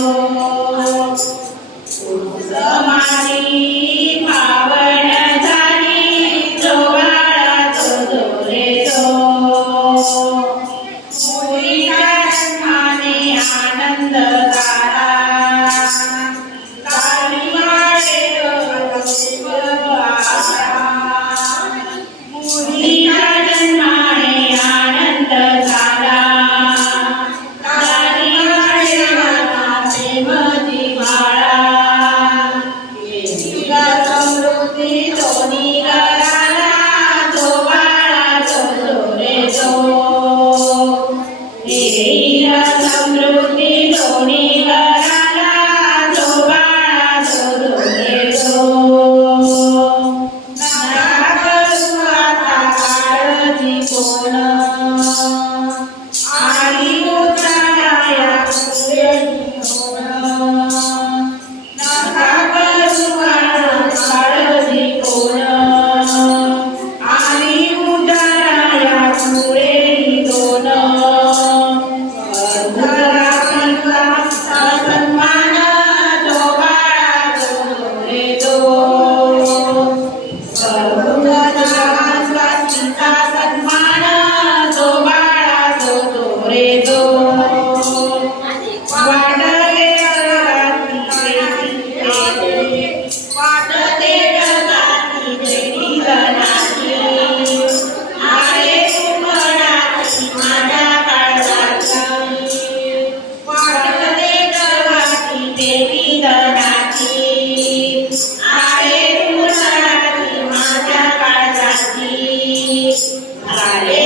Deus. સમૃદ્ધિ Dhoni praia.